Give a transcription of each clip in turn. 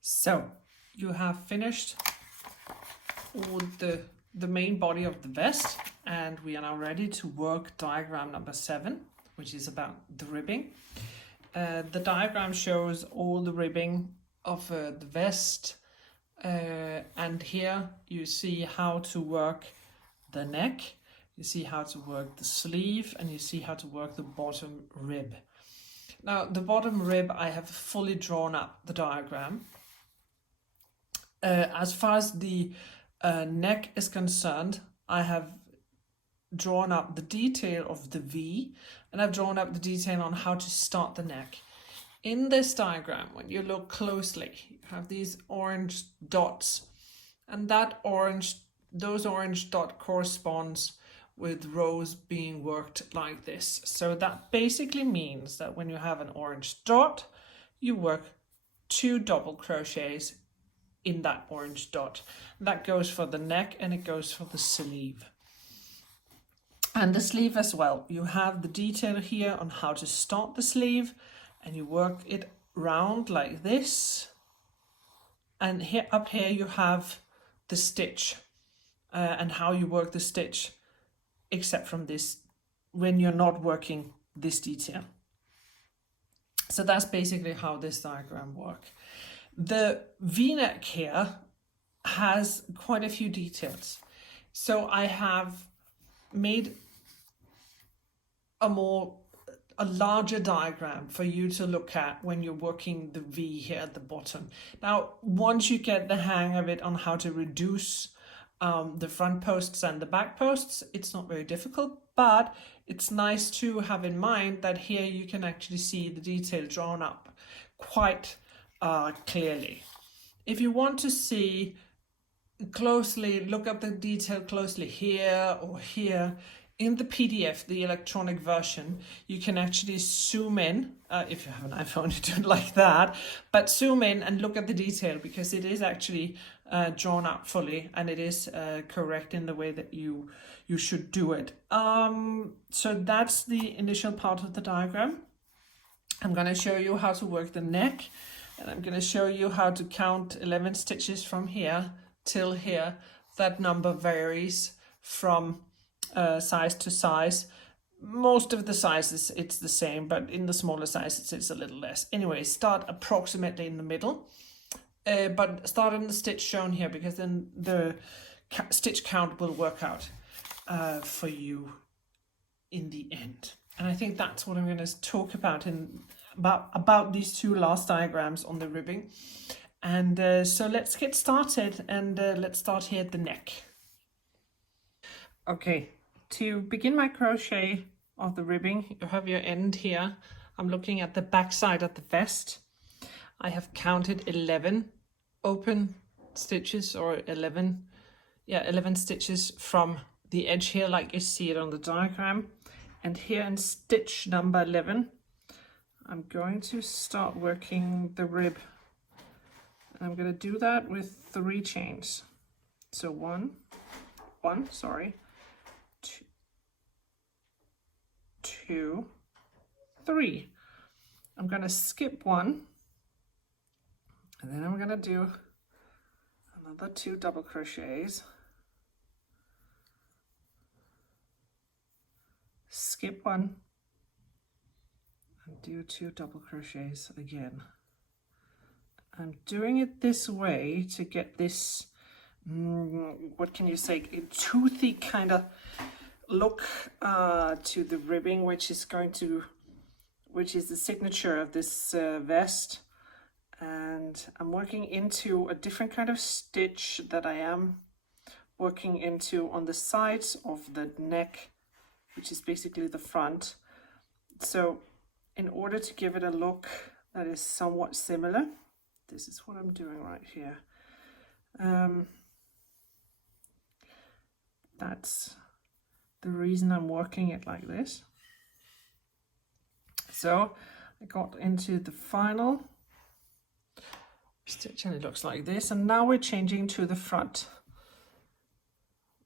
So you have finished all the main body of the vest, and we are now ready to work diagram number 7, which is about the ribbing. The diagram shows all the ribbing of the vest, and here you see how to work the neck, you see how to work the sleeve, and you see how to work the bottom rib. Now the bottom rib, I have fully drawn up the diagram. As far as the neck is concerned, I have drawn up the detail of the V, and I've drawn up the detail on how to start the neck. In this diagram, when you look closely, you have these orange dots, and those orange dot corresponds with rows being worked like this. So that basically means that when you have an orange dot, you work 2 double crochets in that orange dot. That goes for the neck and it goes for the sleeve. And the sleeve as well. You have the detail here on how to start the sleeve, and you work it round like this. And here up here you have the stitch and how you work the stitch, except from this when you're not working this detail. So that's basically how this diagram works. The V-neck here has quite a few details. So I have made a larger diagram for you to look at when you're working the V here at the bottom. Now, once you get the hang of it on how to reduce the front posts and the back posts, it's not very difficult, but it's nice to have in mind that here you can actually see the detail drawn up quite clearly. If you want to see closely, look at the detail closely here or here, in the PDF, the electronic version, you can actually zoom in. If you have an iPhone, you do it like that, but zoom in and look at the detail, because it is actually drawn up fully, and it is correct in the way that you should do it. So that's the initial part of the diagram. I'm going to show you how to work the neck, and I'm going to show you how to count 11 stitches from here till here. That number varies from size to size. Most of the sizes it's the same, but in the smaller sizes it's a little less. Anyway, start approximately in the middle, but start on the stitch shown here, because then the stitch count will work out for you in the end. And I think that's what I'm going to talk about about these 2 last diagrams on the ribbing. And so let's get started, and let's start here at the neck. Okay, to begin my crochet of the ribbing, you have your end here. I'm looking at the back side of the vest. I have counted 11 open stitches, or 11 stitches from the edge here, like you see it on the diagram. And here in stitch number 11, I'm going to start working the rib. And I'm going to do that with 3 chains. So one, 2, 3. I'm going to skip 1, and then I'm going to do another 2 double crochets, skip 1, and do 2 double crochets again. I'm doing it this way to get this, what can you say, a toothy kind of look to the ribbing, which is the signature of this vest. And I'm working into a different kind of stitch that I am working into on the sides of the neck, which is basically the front. So in order to give it a look that is somewhat similar, this is what I'm doing right here. That's the reason I'm working it like this. So I got into the final stitch, and it looks like this. And now we're changing to the front,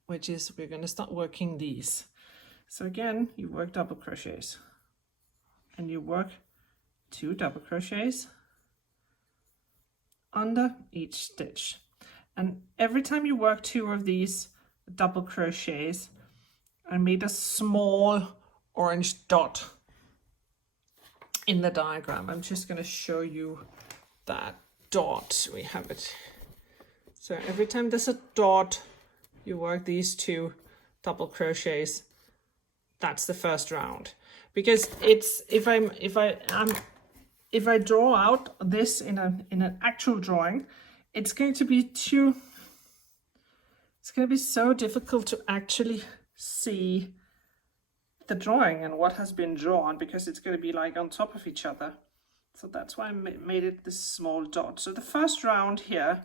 which is, we're going to start working these. So again, you work double crochets, and you work 2 double crochets, under each stitch. And every time you work 2 of these double crochets, I made a small orange dot in the diagram. I'm just going to show you that dot. We have it. So every time there's a dot, you work these 2 double crochets. That's the first round. Because it's if I draw out this in an actual drawing, it's going to be so difficult to actually see the drawing and what has been drawn, because it's going to be like on top of each other. So that's why I made it this small dot. So the first round here,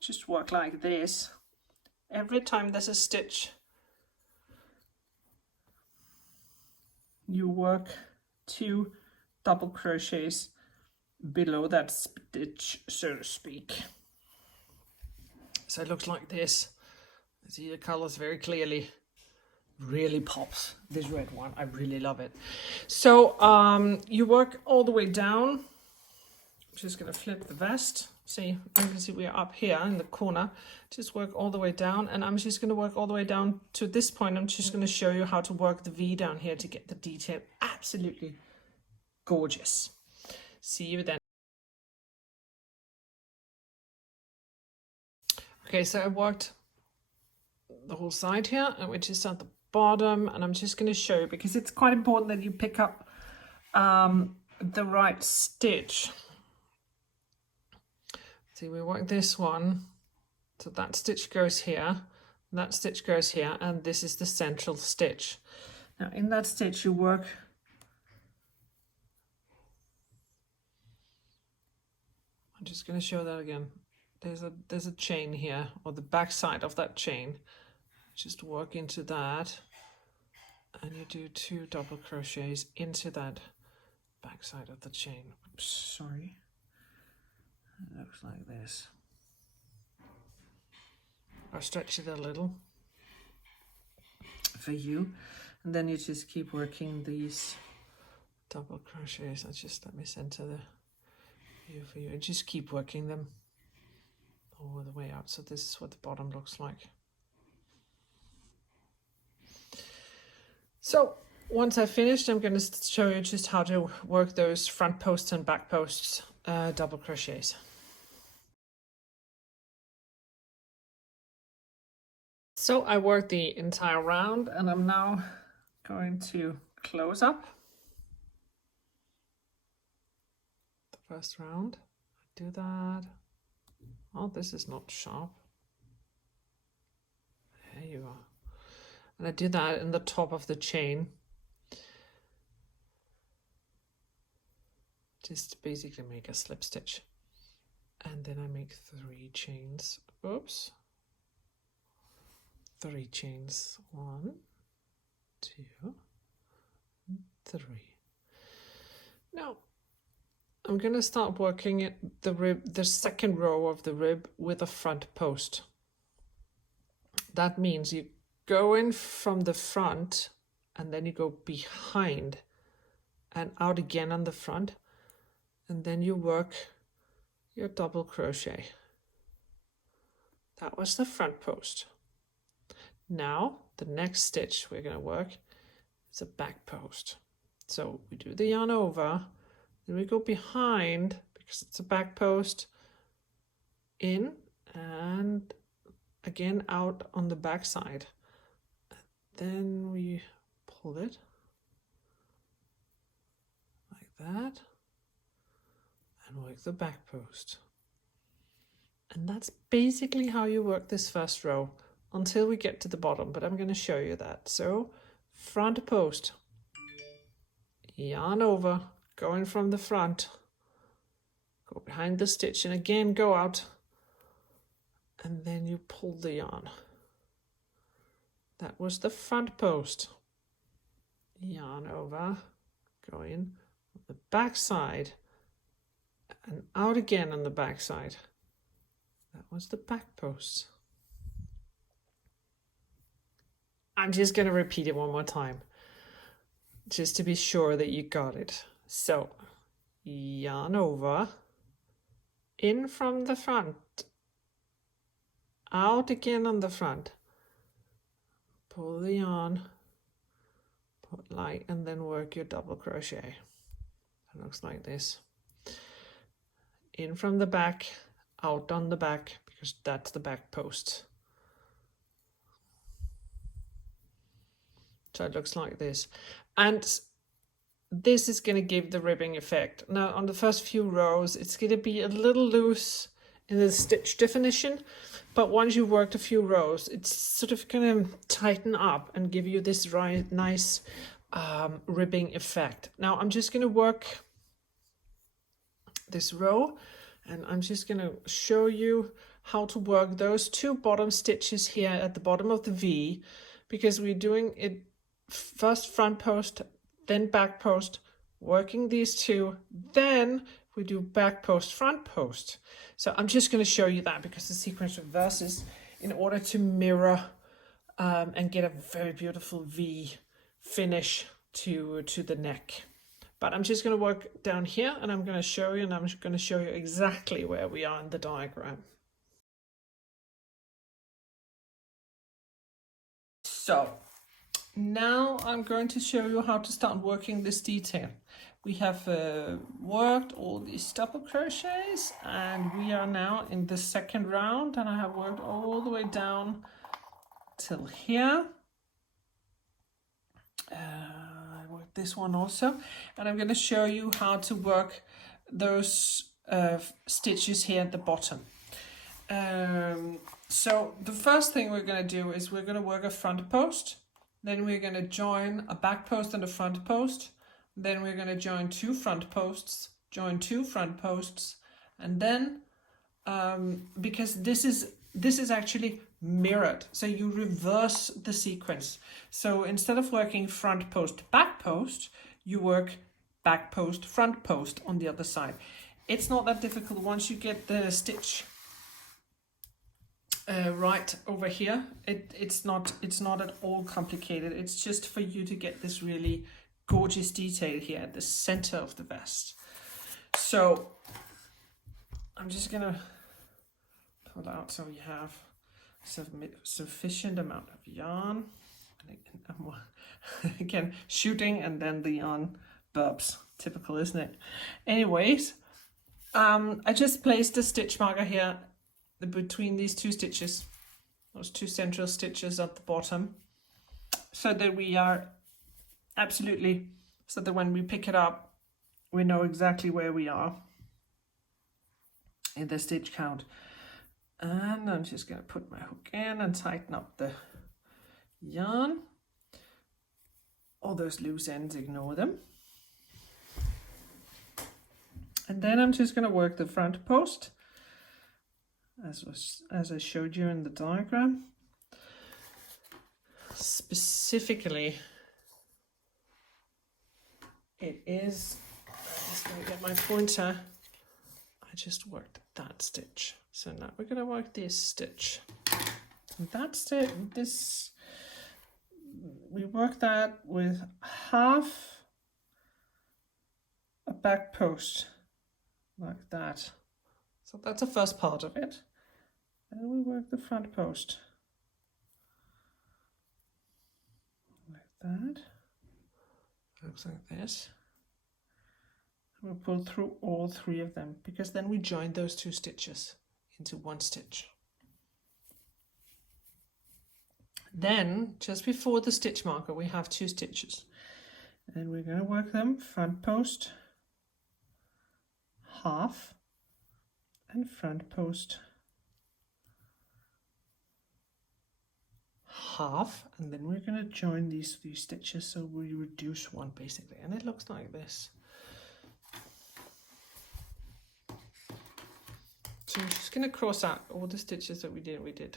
just work like this. Every time there's a stitch, you work 2 double crochets below that stitch, so to speak. So it looks like this. See the colors very clearly. Really pops, this red one. I really love it. So you work all the way down. I'm just gonna flip the vest. See, you can see we're up here in the corner. Just work all the way down, and I'm just gonna work all the way down to this point. I'm just gonna show you how to work the V down here to get the detail absolutely gorgeous. See you then. Okay, so I worked the whole side here, and we're just at the bottom, and I'm just going to show you, because it's quite important that you pick up the right stitch. See, we work this one, so that stitch goes here, that stitch goes here, and this is the central stitch. Now in that stitch you work I'm just going to show that again. There's a chain here, or the back side of that chain. Just work into that, and you do 2 double crochets into that back side of the chain. Oops, sorry. It looks like this. I'll stretch it a little for you, and then you just keep working these double crochets. Let me center the view for you, and just keep working them all the way out. So this is what the bottom looks like. So once I've finished, I'm going to show you just how to work those front posts and back posts double crochets. So I worked the entire round, and I'm now going to close up the first round. Do that. Oh, this is not sharp. There you are. And I do that in the top of the chain. Just to basically make a slip stitch. And then I make 3 chains. Oops. 3 chains. 1, 2, 3. Now I'm going to start working at the rib, the second row of the rib, with a front post. That means you go in from the front, and then you go behind and out again on the front, and then you work your double crochet. That was the front post. Now the next stitch we're going to work is a back post. So we do the yarn over, then we go behind, because it's a back post, in and again out on the back side. Then we pull it like that and work the back post. And that's basically how you work this first row until we get to the bottom, but I'm going to show you that. So front post, yarn over, going from the front, go behind the stitch, and again go out, and then you pull the yarn. That was the front post. Yarn over, go in on the back side, and out again on the back side. That was the back post. I'm just going to repeat it one more time, just to be sure that you got it. So, yarn over, in from the front, out again on the front, pull the yarn, put light, and then work your double crochet. It looks like this. In from the back, out on the back, because that's the back post. So it looks like this. And this is going to give the ribbing effect. Now on the first few rows, it's going to be a little loose in the stitch definition, but once you've worked a few rows, it's sort of going to tighten up and give you this nice ribbing effect. Now I'm just going to work this row, and I'm just going to show you how to work those two bottom stitches here at the bottom of the V, because we're doing it first front post, then back post, working these two, then we do back post, front post. So I'm just going to show you that because the sequence reverses in order to mirror and get a very beautiful V finish to the neck. But I'm just going to work down here, and I'm going to show you, and I'm going to show you exactly where we are in the diagram. So now I'm going to show you how to start working this detail. We have worked all these double crochets, and we are now in the second round, and I have worked all the way down till here. I worked this one also, and I'm going to show you how to work those stitches here at the bottom. So the first thing we're going to do is we're going to work a front post, then we're going to join a back post and a front post, then we're going to join two front posts, join two front posts, and then because this is actually mirrored, so you reverse the sequence. So instead of working front post, back post, you work back post, front post on the other side. It's not that difficult once you get the stitch right over here. It's not at all complicated. It's just for you to get this really gorgeous detail here at the center of the vest. So I'm just gonna pull out so we have sufficient amount of yarn. Again, shooting and then the yarn burps. Typical, isn't it? Anyways, I just placed a stitch marker here between these two stitches, those two central stitches at the bottom, so that we are absolutely, so that when we pick it up, we know exactly where we are in the stitch count. And I'm just going to put my hook in and tighten up the yarn. All those loose ends, ignore them. And then I'm just going to work the front post as I showed you in the diagram. Specifically, it is, I'm just going to get my pointer. I just worked that stitch. So now we're going to work this stitch. That's it. This, we work that with half a back post, like that. So that's the first part of it. Then we work the front post, like that. Looks like this. We'll pull through all three of them, because then we join those two stitches into one stitch. Then, just before the stitch marker, we have two stitches. And we're going to work them front post, half, and front post, half, and then we're going to join these three stitches, so we reduce one basically, and it looks like this. So I'm just going to cross out all the stitches that we did. We did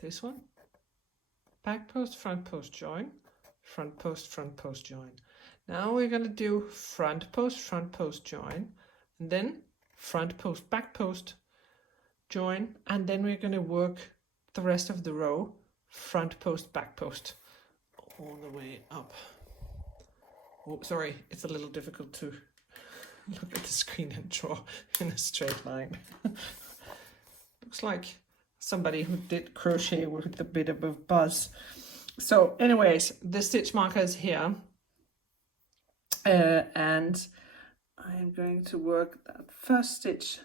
this one, back post, front post, join, front post, join. Now we're going to do front post, join, and then front post, back post, join, and then we're going to work the rest of the row front post, back post, all the way up. Oh, sorry, it's a little difficult to look at the screen and draw in a straight line. Looks like somebody who did crochet with a bit of a buzz. So anyways, the stitch marker is here. And I am going to work that first stitch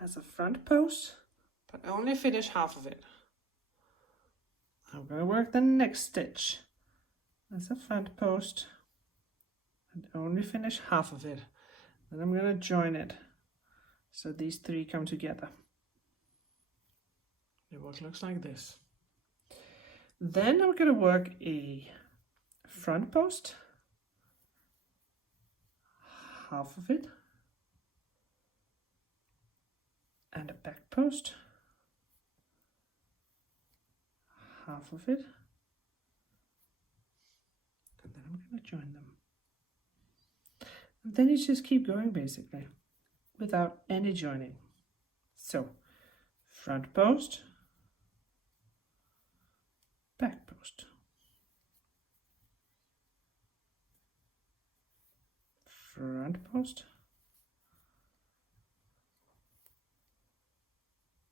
as a front post, but only finish half of it. I'm going to work the next stitch as a front post and only finish half of it. Then I'm going to join it so these three come together. It looks like this. Then I'm going to work a front post, half of it, and a back post, half of it, and then I'm going to join them. And then you just keep going basically without any joining. So front post, back post, front post,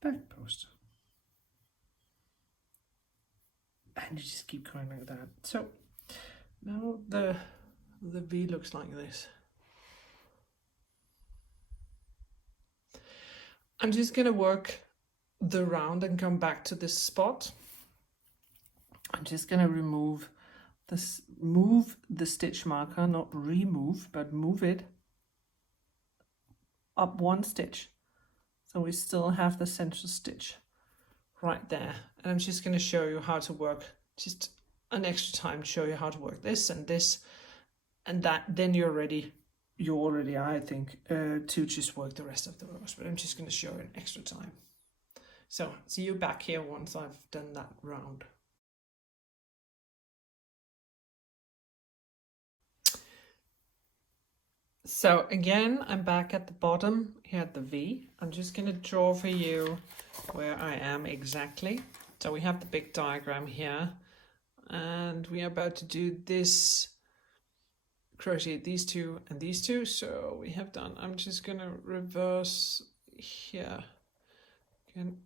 back post, and you just keep going like that. So now the V looks like this. I'm just going to work the round and come back to this spot. I'm just going to remove this, move the stitch marker, not remove, but move it up one stitch. So we still have the central stitch right there. And I'm just going to show you how to work, just an extra time, show you how to work this and that. Then you're ready. You already are, I think, to just work the rest of the rows, but I'm just going to show you an extra time. So see you back here once I've done that round. So again, I'm back at the bottom here at the V. I'm just going to draw for you where I am exactly. So we have the big diagram here, and we are about to do this, crochet these two and these two. So we have done, I'm just going to reverse here. Again,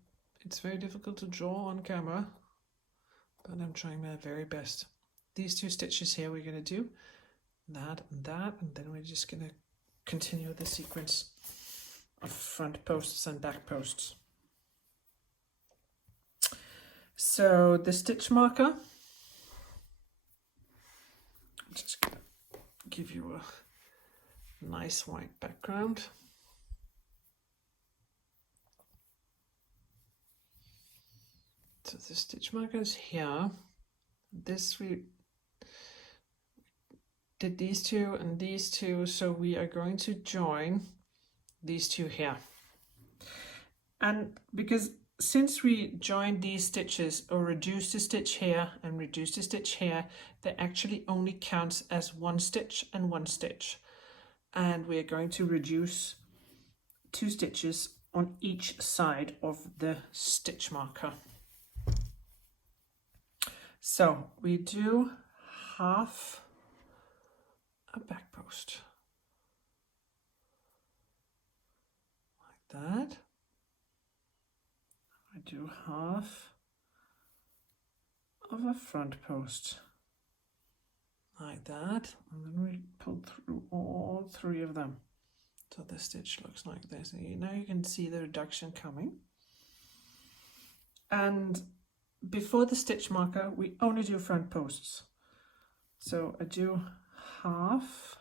it's very difficult to draw on camera, but I'm trying my very best. These two stitches here we're going to do that and that, and then we're just going to continue the sequence of front posts and back posts. So the stitch marker, I'm just going to give you a nice white background. So the stitch marker is here. This we did these two and these two, so we are going to join these two here. And because since we joined these stitches or reduced a stitch here and reduced a stitch here, they actually only counts as one stitch and one stitch. And we are going to reduce 2 stitches on each side of the stitch marker. So we do half a back post like that. I do half of a front post like that, and then we pull through all 3 of them. So the stitch looks like this. And now you can see the reduction coming. And before the stitch marker, we only do front posts. So I do half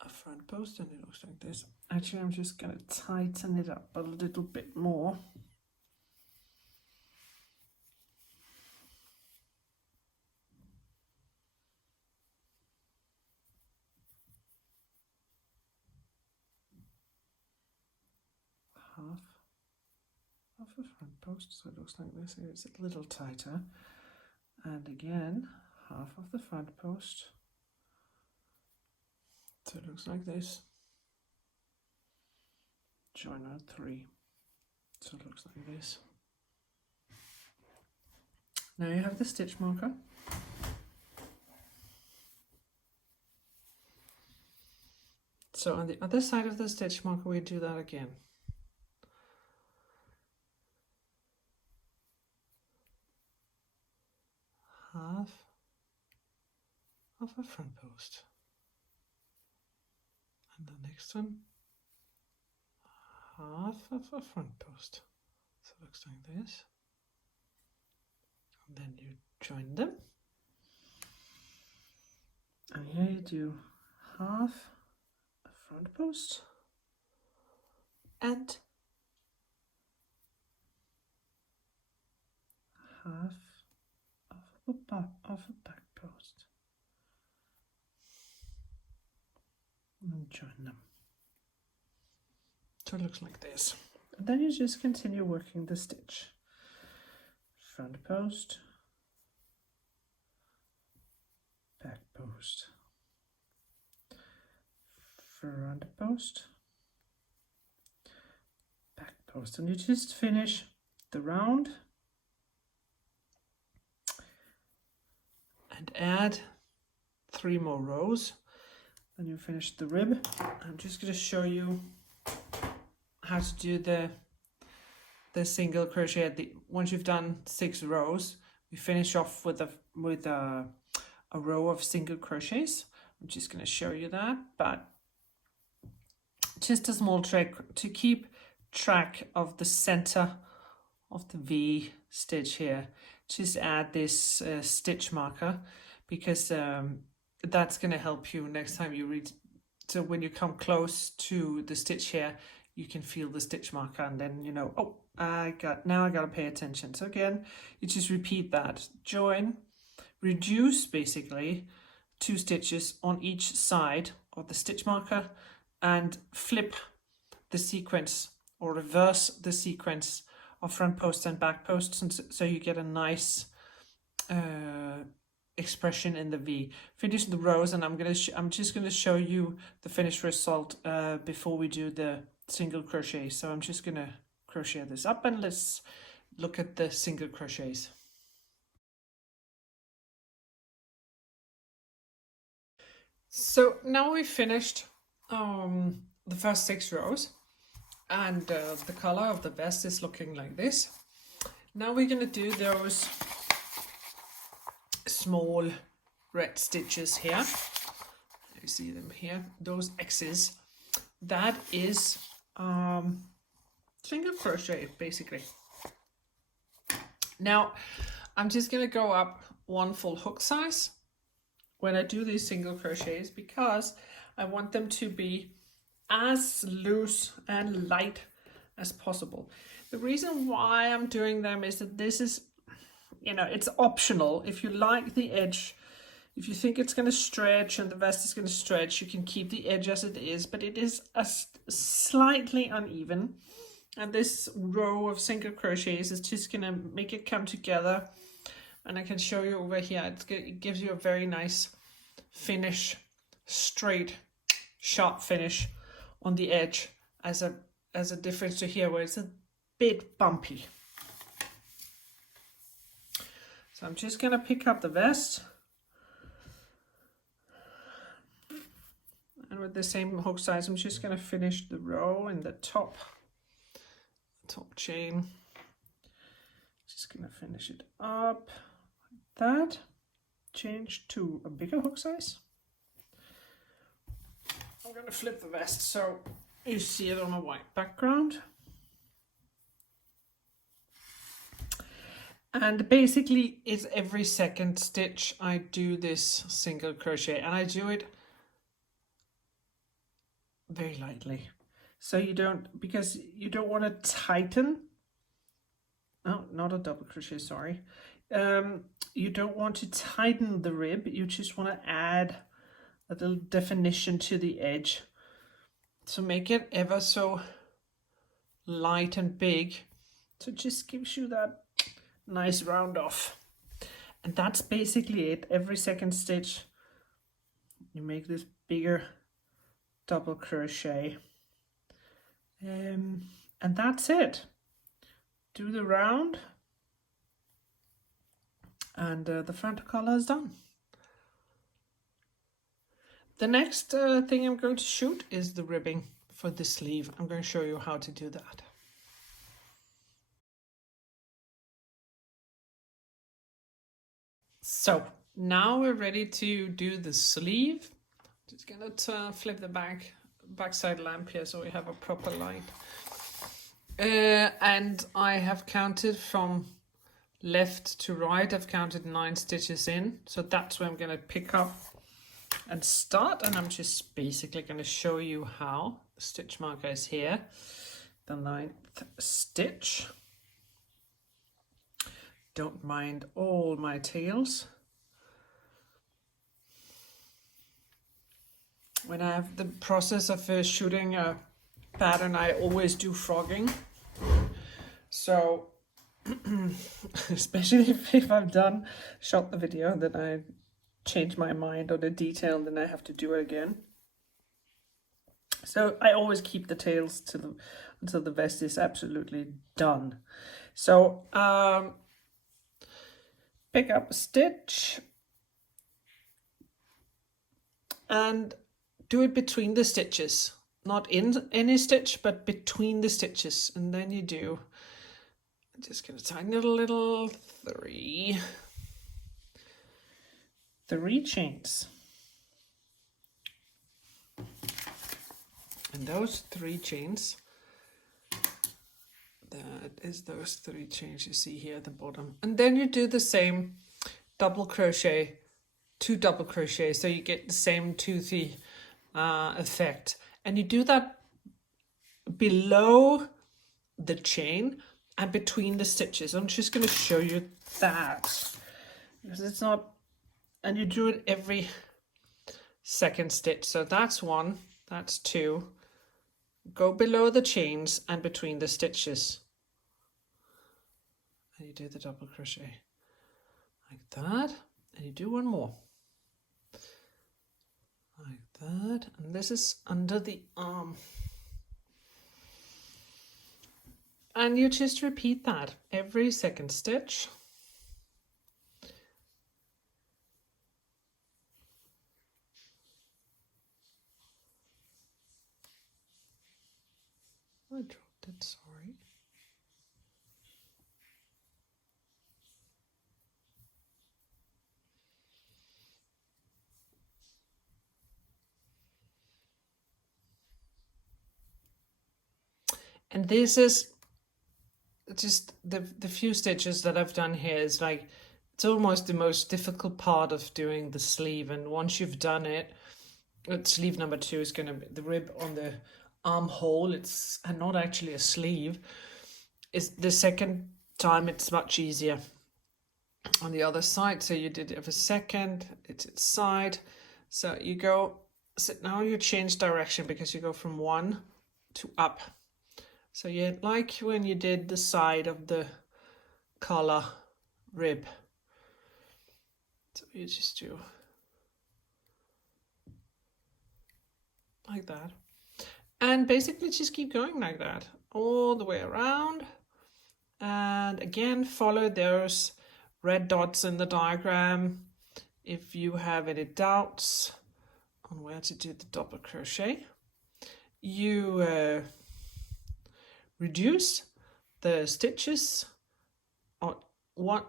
a front post and it looks like this. Actually, I'm just going to tighten it up a little bit more. Half of a front post, so it looks like this. It's a little tighter. And again, half of the front post. So it looks like this. Join on 3. So it looks like this. Now you have the stitch marker. So on the other side of the stitch marker, we do that again. Half of a front post. And the next one, half of a front post. So it looks like this. And then you join them. And here you do half a front post and half of a back post. And join them. So it looks like this. And then you just continue working the stitch. Front post, back post, front post, back post, and you just finish the round and add 3 more rows. Then you finish the rib. I'm just going to show you how to do the single crochet at the once you've done 6 rows. We finish off with a row of single crochets. I'm just going to show you that, but just a small trick to keep track of the center of the V stitch here. Just add this stitch marker, because that's going to help you next time you read. So when you come close to the stitch here, you can feel the stitch marker, and then you know, oh, now I got to pay attention. So again, you just repeat that. Join, reduce basically 2 stitches on each side of the stitch marker, and flip the sequence or reverse the sequence of front post and back post, so you get a nice expression in the V. Finish the rows, and I'm just gonna show you the finished result before we do the single crochet. So I'm just gonna crochet this up, and let's look at the single crochets. So now we've finished the first 6 rows, and the color of the vest is looking like this. Now we're gonna do those small red stitches here. You see them here, those X's. That is single crochet basically. Now I'm just gonna go up 1 full hook size when I do these single crochets, because I want them to be as loose and light as possible. The reason why I'm doing them is that this is, you know, it's optional. If you like the edge, if you think it's going to stretch and the vest is going to stretch, you can keep the edge as it is, but it is slightly uneven. And this row of single crochets is just going to make it come together. And I can show you over here, it gives you a very nice finish, straight, sharp finish on the edge, as a difference to here where it's a bit bumpy. So I'm just going to pick up the vest, and with the same hook size I'm just going to finish the row in the top chain. Just going to finish it up like that. Change to a bigger hook size. I'm going to flip the vest so you see it on a white background. And basically it's every second stitch I do this single crochet, and I do it very lightly. So you don't, because you don't want to tighten. Oh, not a double crochet, sorry. You don't want to tighten the rib, you just want to add a little definition to the edge to make it ever so light and big. So it just gives you that nice round off. And that's basically it. Every second stitch you make this bigger double crochet, and that's it. Do the round, and the front collar is done. The next thing I'm going to shoot is the ribbing for the sleeve. I'm going to show you how to do that. So now we're ready to do the sleeve. Just gonna flip the backside lamp here so we have a proper light. And I have counted from left to right. I've counted 9 stitches in, so that's where I'm gonna pick up and start, and I'm just basically going to show you how. The stitch marker is here, the 9th stitch. Don't mind all my tails. When I have the process of shooting a pattern, I always do frogging. So especially if I've shot the video, then I change my mind on a detail, then I have to do it again. So I always keep the tails until the vest is absolutely done. So pick up a stitch and do it between the stitches, not in any stitch, but between the stitches. And then you do, I'm just gonna tighten it a little, 3 chains, and those 3 chains, that is those 3 chains you see here at the bottom, and then you do the same double crochet, 2 double crochet, so you get the same toothy effect, and you do that below the chain and between the stitches. I'm just going to show you that because it's not. And you do it every 2nd stitch. So that's 1, that's 2. Go below the chains and between the stitches. And you do the double crochet like that. And you do 1 more. Like that. And this is under the arm. And you just repeat that every 2nd stitch. I dropped it, sorry. And this is just the few stitches that I've done here is like, it's almost the most difficult part of doing the sleeve. And once you've done it, sleeve number 2 is going to be the rib on the armhole. It's not actually a sleeve. Is the 2nd time it's much easier on the other side. So you did it for 2nd, it's its side. So you go, so now you change direction because you go from 1 to up. So you like when you did the side of the collar rib. So you just do like that. And basically just keep going like that all the way around. And again, follow those red dots in the diagram. If you have any doubts on where to do the double crochet, you reduce the stitches. On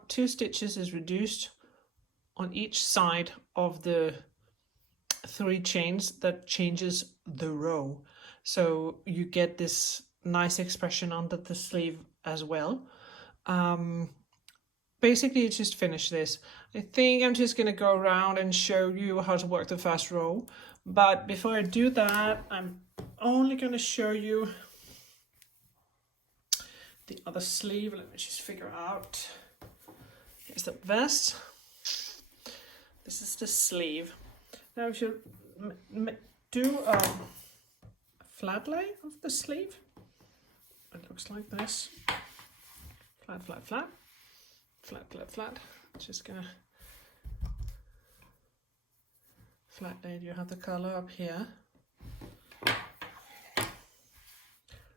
2 stitches is reduced on each side of the 3 chains that changes the row. So you get this nice expression under the sleeve as well. Basically you just finish this. I think I'm just going to go around and show you how to work the first row. But before I do that, I'm only going to show you the other sleeve. Let me just figure out. Here's the vest. This is the sleeve. Now if you do a flat lay of the sleeve, it looks like this. Flat, flat, flat. Flat, flat, flat. Just gonna flat lay. You have the color up here.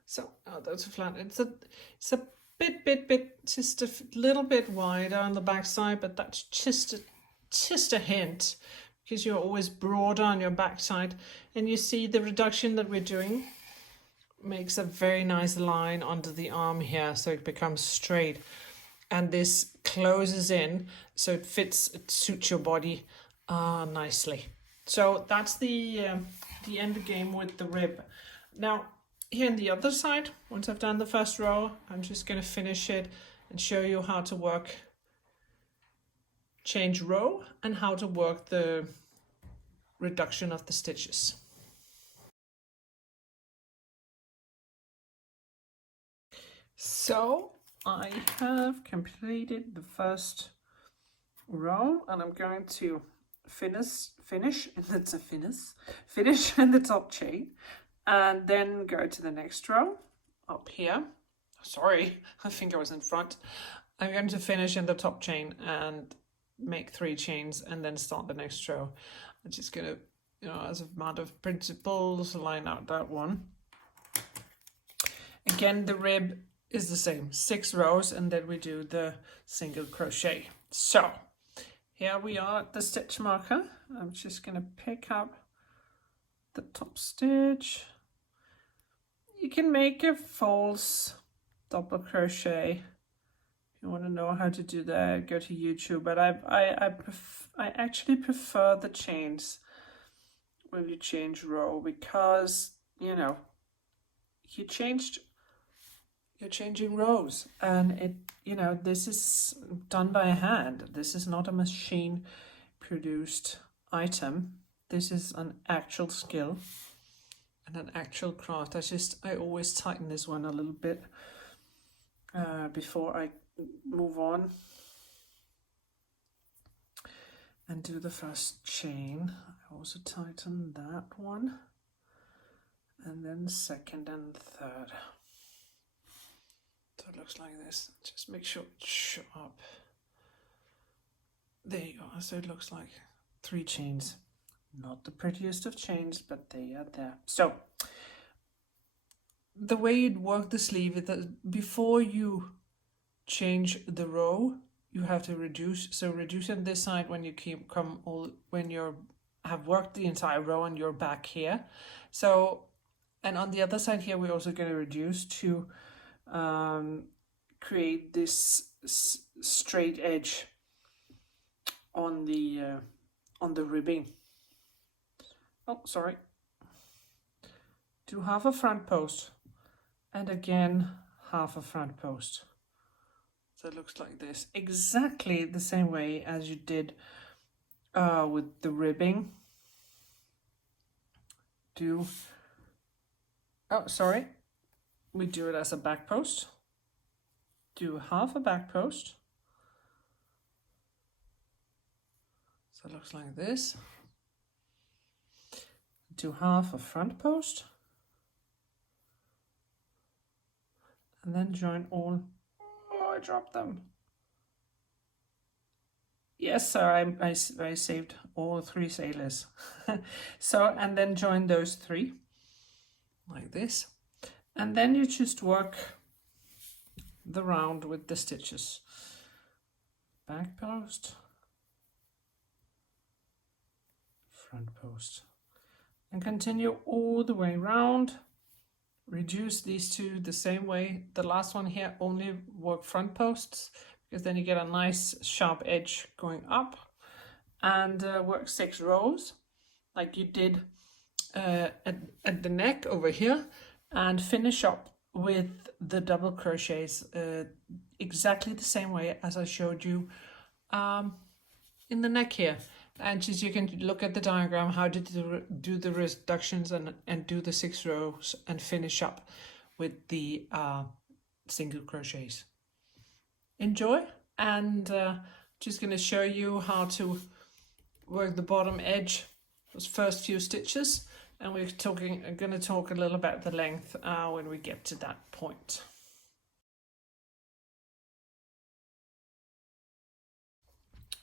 So that's a flat. It's a bit, just a little bit wider on the back side, but that's just a hint, because you're always broader on your back side. And you see the reduction that we're doing makes a very nice line under the arm here, so it becomes straight. And this closes in, so it fits, it suits your body nicely. So that's the end game with the rib. Now, here on the other side, once I've done the first row, I'm just going to finish it and show you how to work change row and how to work the reduction of the stitches. So I have completed the first row, and I'm going to finish in the top chain, and then go to the next row up here. Sorry, I think I was in front. I'm going to finish in the top chain and make 3 chains and then start the next row. I'm just going to, you know, as a matter of principles, line out that one. Again, the rib is the same, 6 rows, and then we do the single crochet. So here we are at the stitch marker. I'm just going to pick up the top stitch. You can make a false double crochet. If you want to know how to do that, go to YouTube. But I actually prefer the chains when you change row, because, you know, you're changing rows, and it, you know, this is done by hand. This is not a machine produced item. This is an actual skill and an actual craft. I always tighten this one a little bit before I move on and do the first chain. I also tighten that one, and then second and third. So it looks like this. Just make sure it's sharp. There you go. So it looks like 3 chains. Not the prettiest of chains, but they are there. So the way you'd work the sleeve is that before you change the row, you have to reduce. So reduce on this side when you have worked the entire row and you're back here. So, and on the other side here, we're also going to reduce to create this straight edge on the ribbing. Oh, sorry. Do half a front post, and again half a front post. So it looks like this, exactly the same way as you did with the ribbing. We do it as a back post. Do half a back post. So it looks like this. Do half a front post. And then join all. Oh, I dropped them. Yes, sir, I saved all 3 sailors. So, and then join those 3 like this. And then you just work the round with the stitches. Back post, front post, and continue all the way round. Reduce these 2 the same way. The last one here, only work front posts, because then you get a nice sharp edge going up, and work 6 rows like you did at the neck over here, and finish up with the double crochets exactly the same way as I showed you in the neck here. And just, you can look at the diagram how to do the reductions and do the 6 rows and finish up with the single crochets. Enjoy, and just going to show you how to work the bottom edge, those first few stitches, and we're going to talk a little about the length when we get to that point.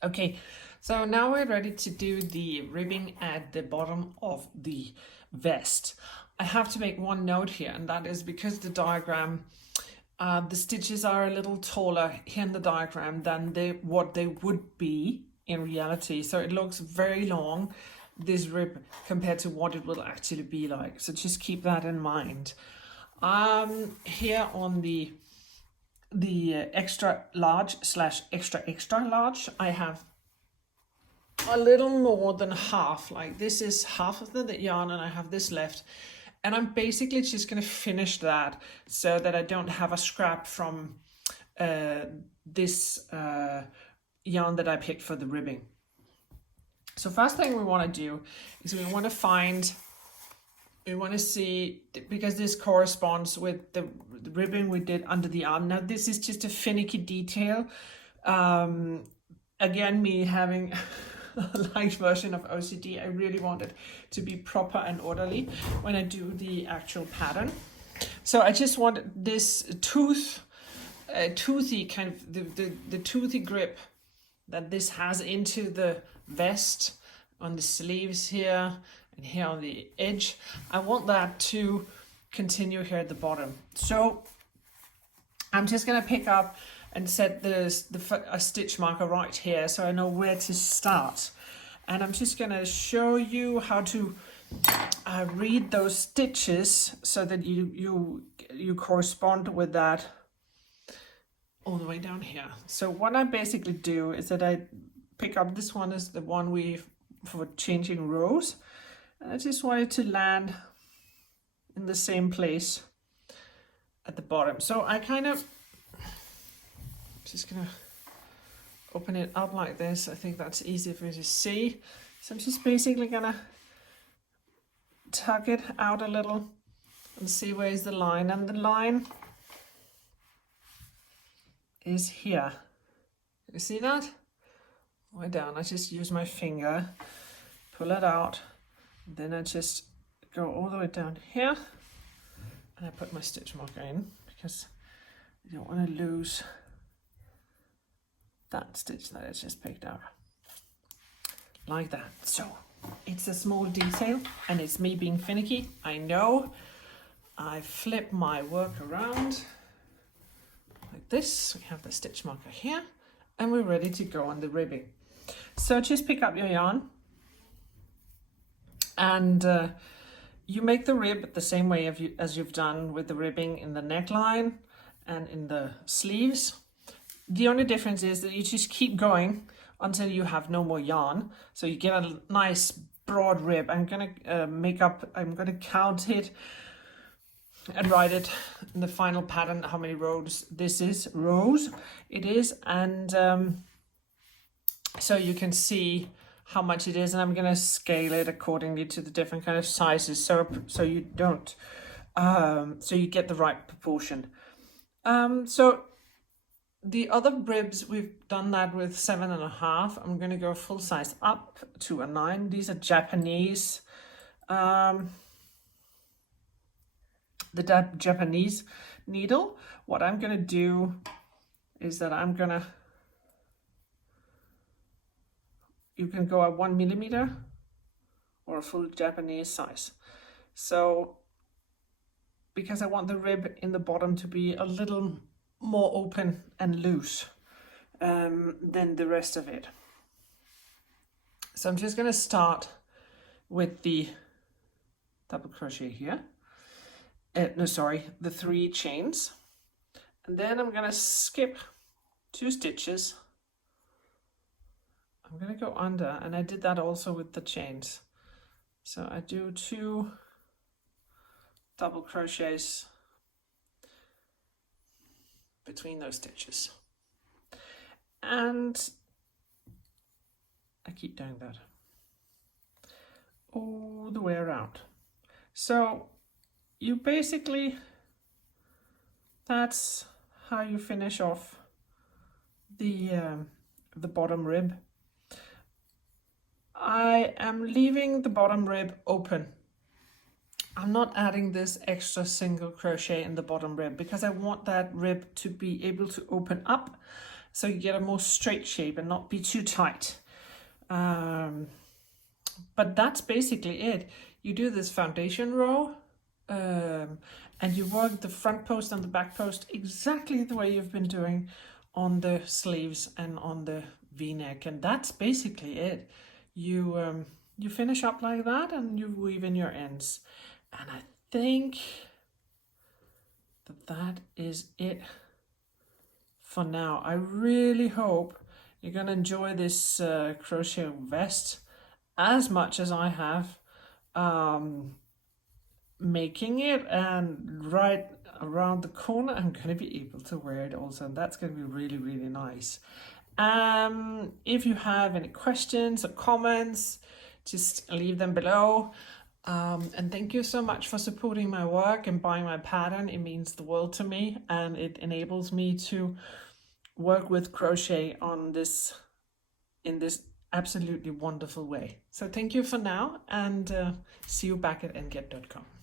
Okay, so now we're ready to do the ribbing at the bottom of the vest. I have to make one note here, and that is because the diagram, the stitches are a little taller here in the diagram than what they would be in reality. So it looks very long, this rib, compared to what it will actually be like. So just keep that in mind. Here on the extra large / extra large, I have a little more than half. Like this is half of the yarn and I have this left. And I'm basically just going to finish that so that I don't have a scrap from this yarn that I picked for the ribbing. So first thing we want to do is we want to see, because this corresponds with the ribbing we did under the arm. Now this is just a finicky detail. Again, me having a light version of OCD, I really want it to be proper and orderly when I do the actual pattern. So I just want this toothy kind of the toothy grip that this has into the vest on the sleeves here and here on the edge. I want that to continue here at the bottom. So I'm just going to pick up and set a stitch marker right here so I know where to start. And I'm just going to show you how to read those stitches so that you correspond with that all the way down here. So what I basically do is that I pick up, this one is the one for changing rows, and I just want it to land in the same place at the bottom. So I kind of just gonna open it up like this. I think that's easy for you to see. So I'm just basically gonna tug it out a little and see where's the line, and the line is here. You see that? Way down. I just use my finger, pull it out, then I just go all the way down here, and I put my stitch marker in because I don't want to lose that stitch that I just picked up. Like that. So it's a small detail and it's me being finicky, I know. I flip my work around like this. We have the stitch marker here and we're ready to go on the ribbing. So just pick up your yarn and you make the rib the same way as you've done with the ribbing in the neckline and in the sleeves. The only difference is that you just keep going until you have no more yarn. So you get a nice broad rib. I'm gonna I'm gonna count it and write it in the final pattern how many rows this is. It is, and so you can see how much it is, and I'm gonna scale it accordingly to the different kind of sizes, so you don't so you get the right proportion. So the other ribs, we've done that with 7.5. I'm going to go full size up to a 9. These are Japanese, the Japanese needle. What I'm going to do is that you can go at 1 millimeter or a full Japanese size. So because I want the rib in the bottom to be a little more open and loose than the rest of it. So I'm just going to start with the double crochet here. The 3 chains. And then I'm going to skip 2 stitches. I'm going to go under, and I did that also with the chains. So I do 2 double crochets between those stitches, and I keep doing that all the way around. So you basically, that's how you finish off the bottom rib. I am leaving the bottom rib open. I'm not adding this extra single crochet in the bottom rib because I want that rib to be able to open up so you get a more straight shape and not be too tight. But that's basically it. You do this foundation row and you work the front post and the back post exactly the way you've been doing on the sleeves and on the v-neck, and that's basically it. You you finish up like that and you weave in your ends, and I think that is it for now. I really hope you're gonna enjoy this crochet vest as much as I have making it, and right around the corner I'm gonna be able to wear it also, and that's gonna be really, really nice. If you have any questions or comments, just leave them below. And thank you so much for supporting my work and buying my pattern. It means the world to me, and it enables me to work with crochet on this in this absolutely wonderful way. So thank you for now, and see you back at Ann-Gerd.com.